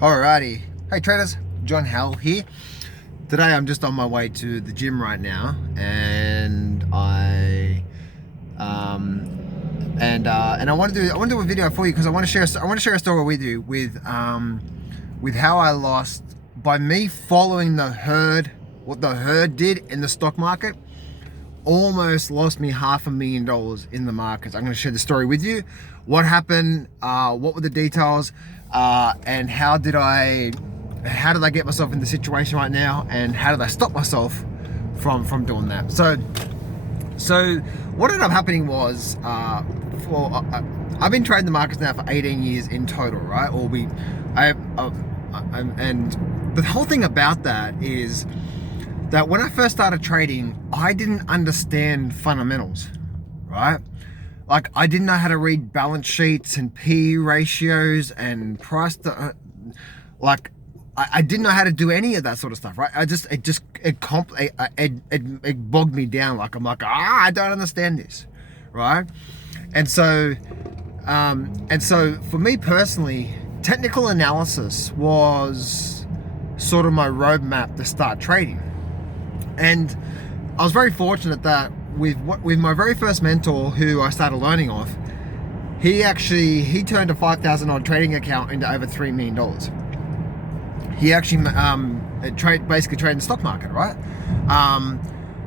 Alrighty, hey traders, John Howell here. Today I'm just on my way to the gym right now, and I want to do a video for you because I want to share a story with you with how I lost by me following the herd. What the herd did in the stock market almost lost me $500,000 in the markets. I'm going to share the story with you. What happened? What were the details? And how did I get myself in the situation right now? And how did I stop myself from doing that? So what ended up happening was, I've been trading the markets now for 18 years in total, right? And the whole thing about that is that when I first started trading, I didn't understand fundamentals, right? Like, I didn't know how to read balance sheets and P ratios and price. I didn't know how to do any of that sort of stuff, right? It bogged me down. Like, I'm like, I don't understand this, right? And so for me personally, technical analysis was sort of my roadmap to start trading. And I was very fortunate that with my very first mentor, who I started learning off, he turned a $5,000 trading account into over $3 million. He actually basically traded the stock market, right?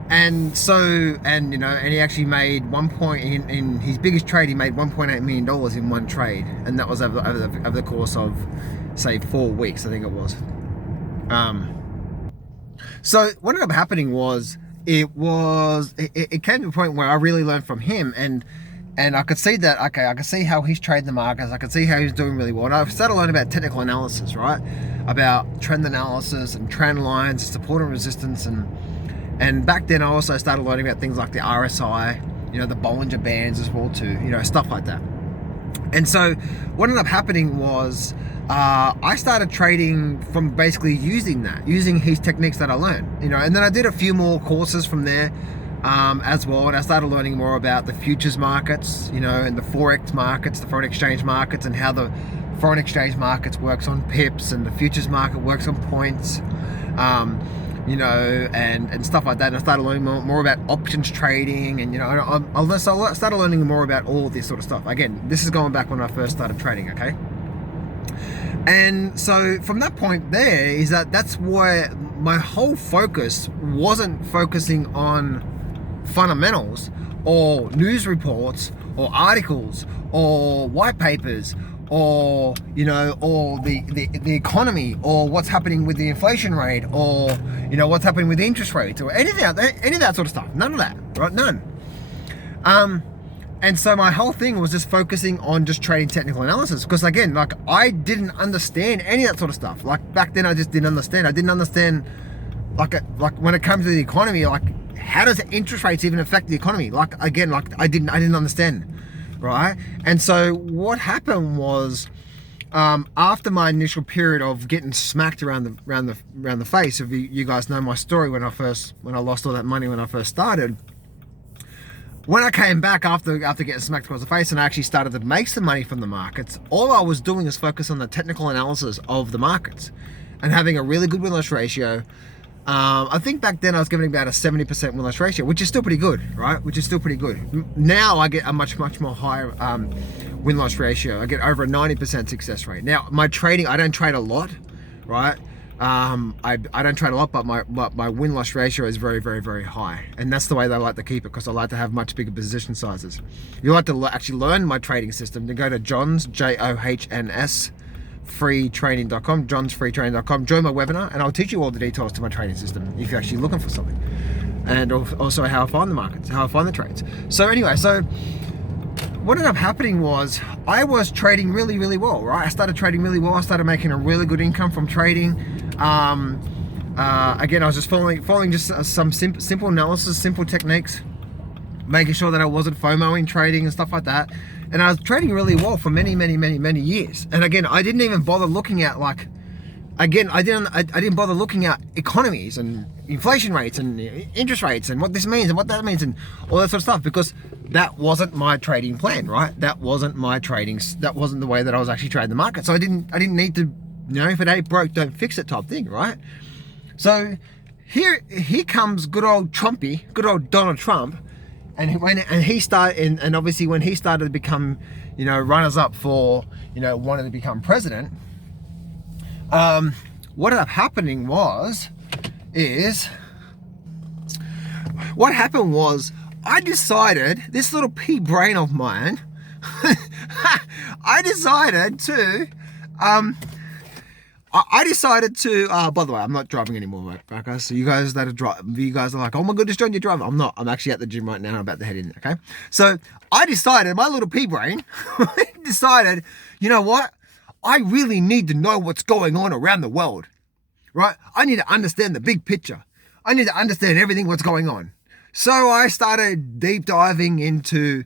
And he actually made in his biggest trade, he made $1.8 million in one trade, and that was over the course of, say, 4 weeks, I think it was. So what ended up happening was, it came to a point where I really learned from him, and I could see that, okay, I could see how he's trading the markets, I could see how he's doing really well, and I started learning about technical analysis, right? About trend analysis and trend lines, support and resistance, and back then I also started learning about things like the RSI, the Bollinger Bands as well too, stuff like that. And so what ended up happening was, I started trading from basically using his techniques that I learned, and then I did a few more courses from there as well, and I started learning more about the futures markets, and the Forex markets, the foreign exchange markets, and how the foreign exchange markets works on pips and the futures market works on points, and stuff like that. And I started learning more about options trading, and I started learning more about all this sort of stuff. Again, this is going back when I first started trading, okay? And so from that point there is that's where my whole focus wasn't focusing on fundamentals or news reports or articles or white papers or or the economy or what's happening with the inflation rate or what's happening with the interest rates or any of that sort of stuff. None of that, right? None. And so my whole thing was just focusing on just trading technical analysis, because again, like, I didn't understand any of that sort of stuff. Like, back then I just didn't understand. I didn't understand like when it comes to the economy, like, how does interest rates even affect the economy? Like, again, like, I didn't understand, right? And so what happened was, after my initial period of getting smacked around the face, if you guys know my story, when I lost all that money when I first started. When I came back after getting smacked across the face and I actually started to make some money from the markets, all I was doing is focus on the technical analysis of the markets and having a really good win-loss ratio. I think back then I was giving about a 70% win-loss ratio, which is still pretty good, right? Which is still pretty good. Now I get a much more higher win-loss ratio. I get over a 90% success rate. Now, my trading, I don't trade a lot, right? I don't trade a lot, but my win-loss ratio is very, very, very high, and that's the way they like to keep it, because I like to have much bigger position sizes. If you like to actually learn my trading system, then go to Johns, JOHNS, freetraining.com, johnsfreetraining.com. Join my webinar, and I'll teach you all the details to my trading system if you're actually looking for something, and also how I find the markets, how I find the trades. So anyway, what ended up happening was I was trading really, really well, right? I started trading really well. I started making a really good income from trading. Again, I was just following just some simple analysis, simple techniques, making sure that I wasn't FOMOing trading and stuff like that. And I was trading really well for many, many, many, many years. And again, I didn't even bother looking at I didn't bother looking at economies and inflation rates and interest rates and what this means and what that means and all that sort of stuff, because that wasn't my trading plan, right? That wasn't the way that I was actually trading the market. So I didn't need to You know, if it ain't broke, don't fix it type thing, right? So here comes good old Trumpy, good old Donald Trump, and he started, and obviously when he started to become, you know, runners up for, you know, wanted to become president. What ended up happening was I decided, this little pea brain of mine, I decided to, by the way, I'm not driving anymore, right, guys? So you guys that are driving, you guys are like, oh my goodness, John, you're driving. I'm not. I'm actually at the gym right now. I'm about to head in, okay? So I decided, my little pea brain decided, you know what? I really need to know what's going on around the world, right? I need to understand the big picture. I need to understand everything what's going on. So I started deep diving into,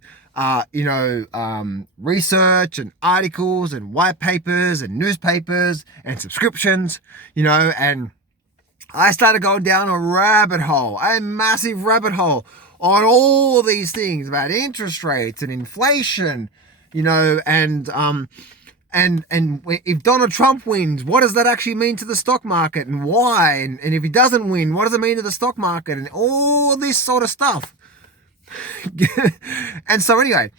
research and articles and white papers and newspapers and subscriptions, you know, and I started going down a massive rabbit hole on all these things about interest rates and inflation, you know, and if Donald Trump wins, what does that actually mean to the stock market and why? And if he doesn't win, what does it mean to the stock market and all this sort of stuff? And so anyway,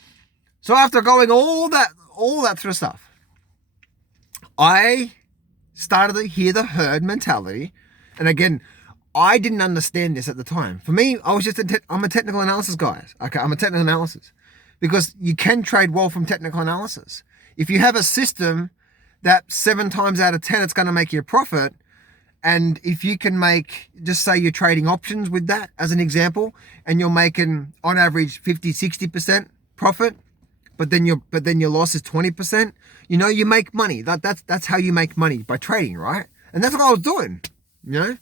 so after going all that sort of stuff, I started to hear the herd mentality. And again, I didn't understand this at the time. For me, I was just I'm a technical analysis guy. Okay, I'm a technical analysis because you can trade well from technical analysis. If you have a system that 7 times out of 10, it's going to make you a profit. And if you can make, just say you're trading options with that as an example, and you're making on average 50-60% profit, but then your loss is 20%, you know, you make money. That's how you make money, by trading, right? And that's what I was doing, you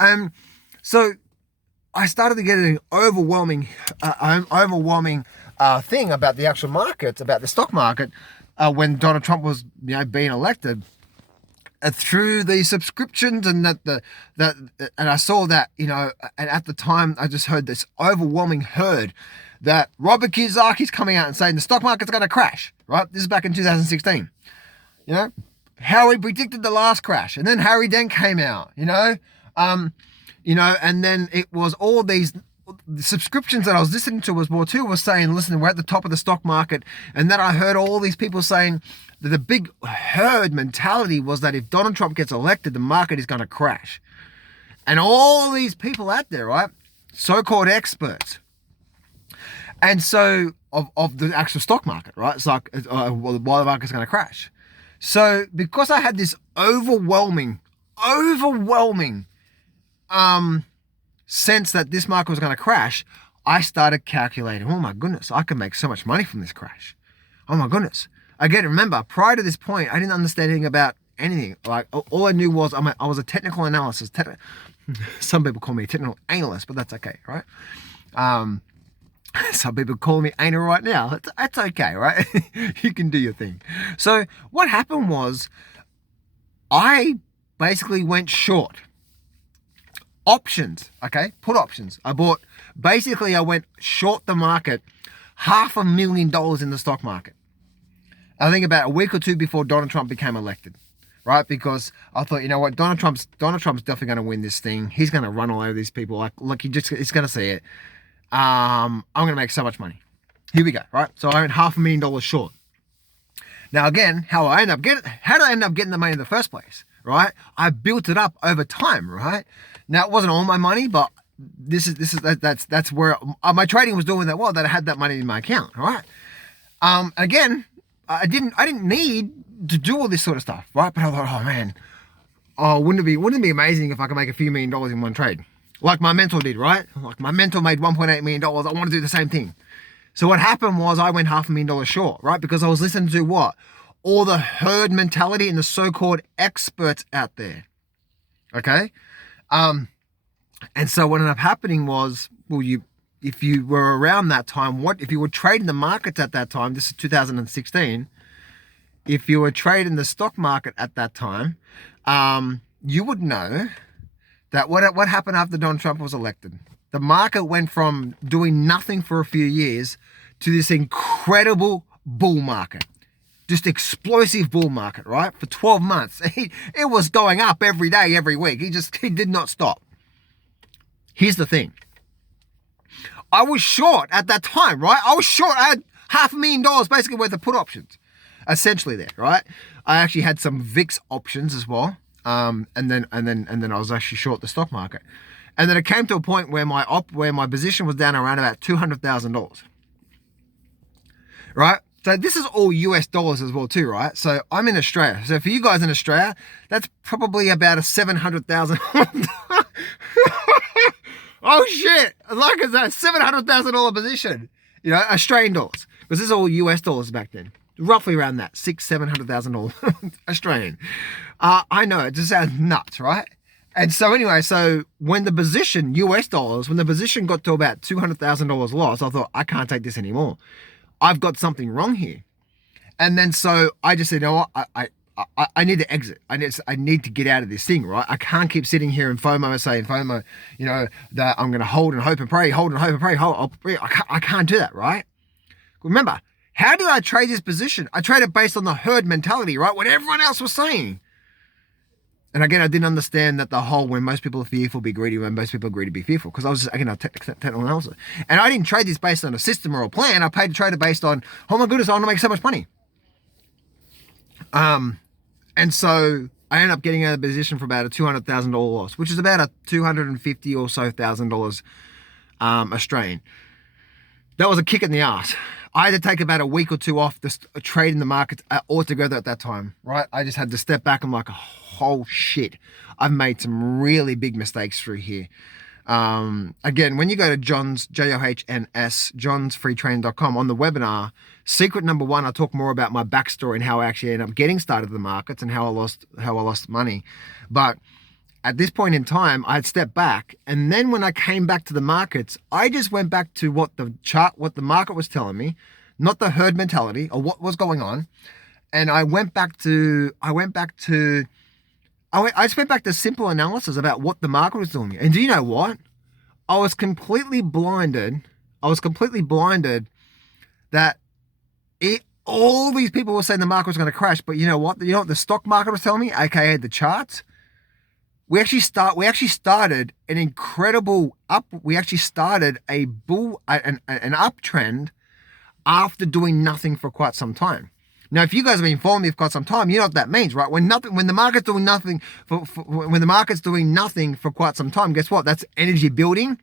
know? So I started to get an overwhelming thing about the actual markets, about the stock market, when Donald Trump was, you know, being elected, through the subscriptions, and and I saw that, you know, and at the time I just heard this overwhelming herd that Robert Kiyosaki's coming out and saying the stock market's going to crash, right? This is back in 2016, you know, how he predicted the last crash, and then Harry Dent came out, you know, and then it was all these the subscriptions that I was listening to was saying, listen, we're at the top of the stock market. And then I heard all these people saying that the big herd mentality was that if Donald Trump gets elected, the market is going to crash. And all these people out there, right, so-called experts, and so of the actual stock market, right, it's like, well, the market's going to crash. So because I had this overwhelming sense that this market was going to crash, I started calculating, oh my goodness, I can make so much money from this crash. Oh my goodness. Again, remember, prior to this point, I didn't understand anything about anything. Like, all I knew was I was a technical analysis. Some people call me a technical analyst, but that's okay, right? Some people call me anal right now. That's okay, right? You can do your thing. So what happened was I basically went short. Options, okay? Put options. I went short the market, $500,000 in the stock market. I think about a week or two before Donald Trump became elected, right? Because I thought, you know what, Donald Trump's definitely going to win this thing. He's going to run all over these people. Like he's going to see it. I'm going to make so much money. Here we go, right? So I went $500,000 short. Now again, how did I end up getting the money in the first place, right? I built it up over time, right? Now it wasn't all my money, but that's where my trading was doing that well, that I had that money in my account, all right? Again, I didn't need to do all this sort of stuff, right? But I thought, oh man, wouldn't it be amazing if I could make a few $1 million in one trade, like my mentor did, right? Like my mentor made $1.8 million. I want to do the same thing. So what happened was I went $500,000 short, right? Because I was listening to what? All the herd mentality and the so-called experts out there. Okay? And so what ended up happening was, well, if you were around that time, if you were trading the markets at that time, this is 2016, if you were trading the stock market at that time, you would know that what happened after Donald Trump was elected. The market went from doing nothing for a few years to this incredible bull market. just explosive bull market, right? For 12 months. It was going up every day, every week. He did not stop. Here's the thing. I was short at that time, right? I was short. I had $500,000 basically worth of put options, essentially there, right? I actually had some VIX options as well, and then I was actually short the stock market, and then it came to a point where my position was down around about $200,000, right? So this is all US dollars as well too, right? So I'm in Australia. So for you guys in Australia, that's probably about a 700,000. Oh shit! Like it's a $700,000 position, Australian dollars, because this is all US dollars back then, roughly around that $700,000 Australian. I know it just sounds nuts, right? And so anyway, so when the position US dollars, when the position got to about $200,000 loss, I thought I can't take this anymore. I've got something wrong here, and then so I just said, I need to exit. I need to get out of this thing, right? I can't keep sitting here in FOMO saying that I'm going to hold and hope and pray, I can't do that, right? Remember, how did I trade this position? I traded based on the herd mentality, right? What everyone else was saying. And again, I didn't understand that the whole when most people are fearful, be greedy, when most people are greedy, be fearful. Because I was just, again, a technical analysis. And I didn't trade this based on a system or a plan. I paid to trade it based on, oh my goodness, I want to make so much money. And so I ended up getting out of the position for about a $200,000 loss, which is about a $250,000 or so Australian. That was a kick in the ass. I had to take about a week or two off the trade in the markets altogether at that time, right? I just had to step back. I'm like, oh shit, I've made some really big mistakes through here. Again, when you go to John's, JOHNS, johnsfreetraining.com on the webinar, secret number 1, I talk more about my backstory and how I actually ended up getting started in the markets and how I lost money. But at this point in time, I had stepped back. And then when I came back to the markets, I just went back to what the market was telling me, not the herd mentality or what was going on. And I just went back to simple analysis about what the market was doing. And do you know what? I was completely blinded that all these people were saying the market was going to crash. But you know what? You know what the stock market was telling me, aka the charts? We actually started an incredible up. We actually started an uptrend after doing nothing for quite some time. Now, if you guys have been following me for quite some time, you know what that means, right? When the market's doing nothing for quite some time, guess what? That's energy building.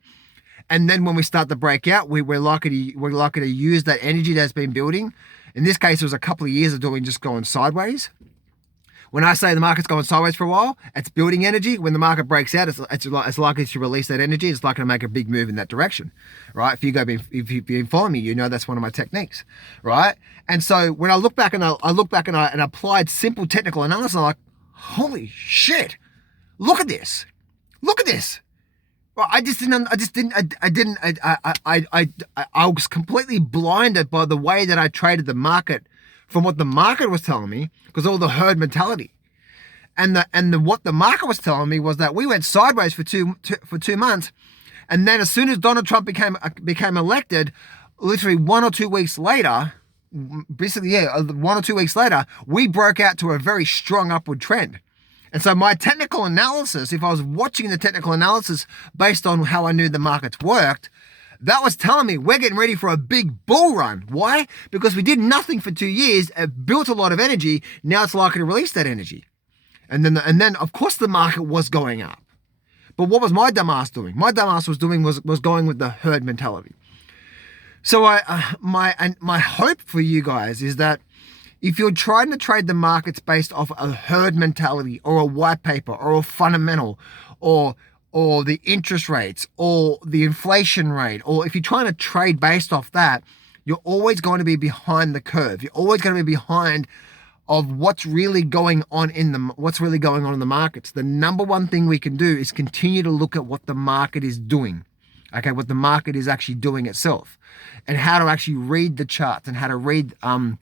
And then when we start to break out, we're likely to use that energy that's been building. In this case, it was a couple of years of just going sideways. When I say the market's going sideways for a while, it's building energy. When the market breaks out, it's likely to release that energy. It's likely to make a big move in that direction, right? If you've been following me, you know that's one of my techniques, right? And so when I look back and I applied simple technical analysis, I'm like, holy shit, look at this. Well, I was completely blinded by the way that I traded the market from what the market was telling me, because all the herd mentality, and what the market was telling me was that we went sideways for two months, and then as soon as Donald Trump became elected, literally 1 or 2 weeks later, we broke out to a very strong upward trend. And so my technical analysis, if I was watching the technical analysis based on how I knew the markets worked, that was telling me we're getting ready for a big bull run. Why? Because we did nothing for 2 years, it built a lot of energy. Now it's likely to release that energy. And then of course the market was going up. But what was my dumbass doing? My dumbass was going with the herd mentality. So my hope for you guys is that if you're trying to trade the markets based off a herd mentality or a white paper or a fundamental or the interest rates or the inflation rate, or if you're trying to trade based off that, you're always going to be behind the curve. You're always going to be behind of what's really going on in the markets. The number one thing we can do is continue to look at what the market is doing. Okay, what the market is actually doing itself, and how to actually read the charts and how to read how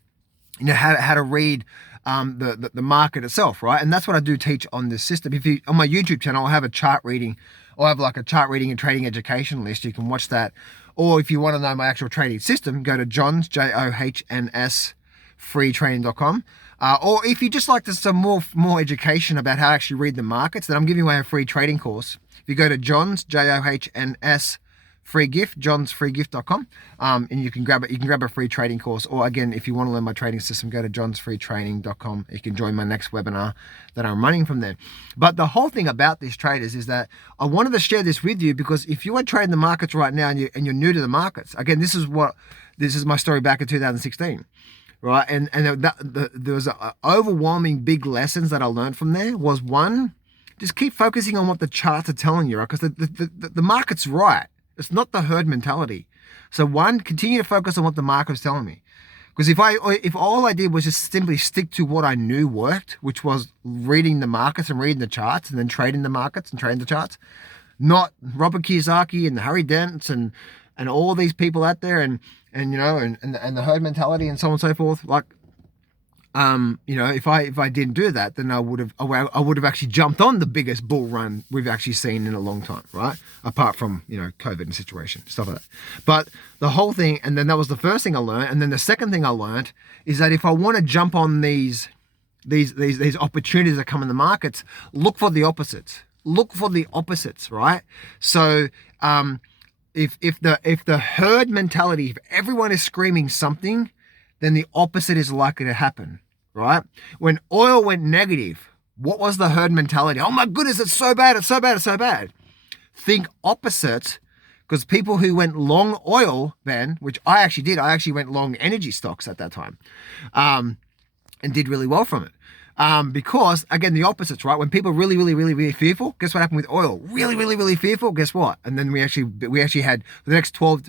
to read the market itself, right? And that's what I do teach on this system. If you on my YouTube channel, I'll have a chart reading, or have like a chart reading and trading education list. You can watch that. Or if you want to know my actual trading system, go to John's, JOHNS, freetraining.com. Or if you just like some more education about how to actually read the markets, then I'm giving away a free trading course. If you go to Johns, JOHNS, free gift, johnsfreegift.com, and you can grab a free trading course. Or again, if you want to learn my trading system, go to johnsfreetraining.com. You can join my next webinar that I'm running from there. But the whole thing about these traders is that I wanted to share this with you, because if you are trading the markets right now and you're new to the markets, again, this is my story back in 2016. Right, and there was a overwhelming big lessons that I learned from there. Was one, just keep focusing on what the charts are telling you, right? Because the market's right. It's not the herd mentality. So one, continue to focus on what the market's telling me. Because if all I did was just simply stick to what I knew worked, which was reading the markets and reading the charts and then trading the markets and trading the charts, not Robert Kiyosaki and Harry Dent and all these people out there and the herd mentality and so on and so forth. Like, if I didn't do that, then I would have actually jumped on the biggest bull run we've actually seen in a long time, right? Apart from, COVID and situation, stuff like that. But the whole thing, and then that was the first thing I learned. And then the second thing I learned is that if I want to jump on these opportunities that come in the markets, look for the opposites. Look for the opposites, right? So, if the herd mentality, if everyone is screaming something, then the opposite is likely to happen, right? When oil went negative, what was the herd mentality? Oh my goodness, it's so bad, it's so bad, it's so bad. Think opposite, because people who went long oil then, which I actually did, I actually went long energy stocks at that time, and did really well from it. Because again, the opposites, right? When people are really, really, really, really fearful, guess what happened with oil? Really, really, really fearful. Guess what? And then we actually had for the next 12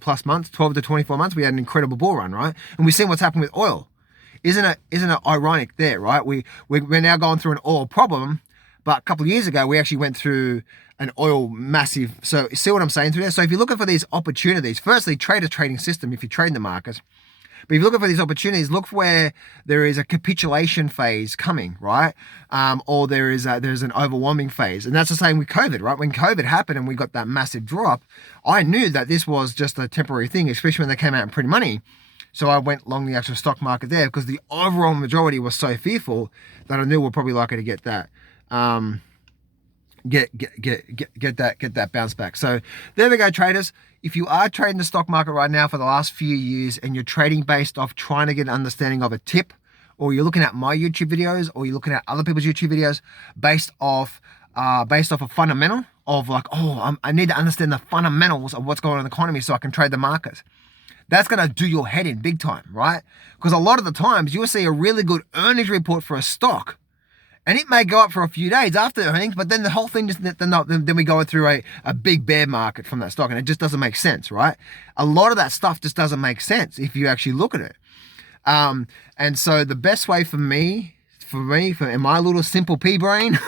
plus months, 12 to 24 months, we had an incredible bull run, right? And we've seen what's happened with oil. Isn't it ironic there, right? We're now going through an oil problem, but a couple of years ago, we actually went through an oil massive. So see what I'm saying through there? So if you're looking for these opportunities, firstly, trade a trading system if you trade the market. But if you're looking for these opportunities, look for where there is a capitulation phase coming, right? Or there's an overwhelming phase. And that's the same with COVID, right? When COVID happened and we got that massive drop, I knew that this was just a temporary thing, especially when they came out and printed money. So I went long the actual stock market there because the overall majority was so fearful that I knew we're probably likely to get that. Get that bounce back. So there we go, traders. If you are trading the stock market right now for the last few years and you're trading based off trying to get an understanding of a tip, or you're looking at my YouTube videos, or you're looking at other people's YouTube videos based off a fundamental of like, I need to understand the fundamentals of what's going on in the economy so I can trade the market. That's going to do your head in big time, right? Because a lot of the times you'll see a really good earnings report for a stock, and it may go up for a few days after earnings, but then the whole thing then we go through a big bear market from that stock, and it just doesn't make sense, right? A lot of that stuff just doesn't make sense if you actually look at it. And so the best way for me, in my little simple pea brain,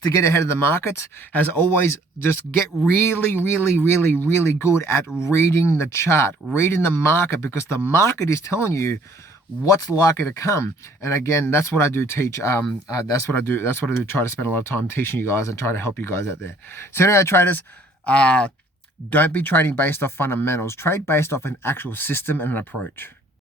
to get ahead of the markets has always just get really, really, really, really good at reading the chart, reading the market, because the market is telling you what's likely to come. And again, that's what I do teach. That's what I do. Try to spend a lot of time teaching you guys and try to help you guys out there. So anyway, traders, don't be trading based off fundamentals. Trade based off an actual system and an approach.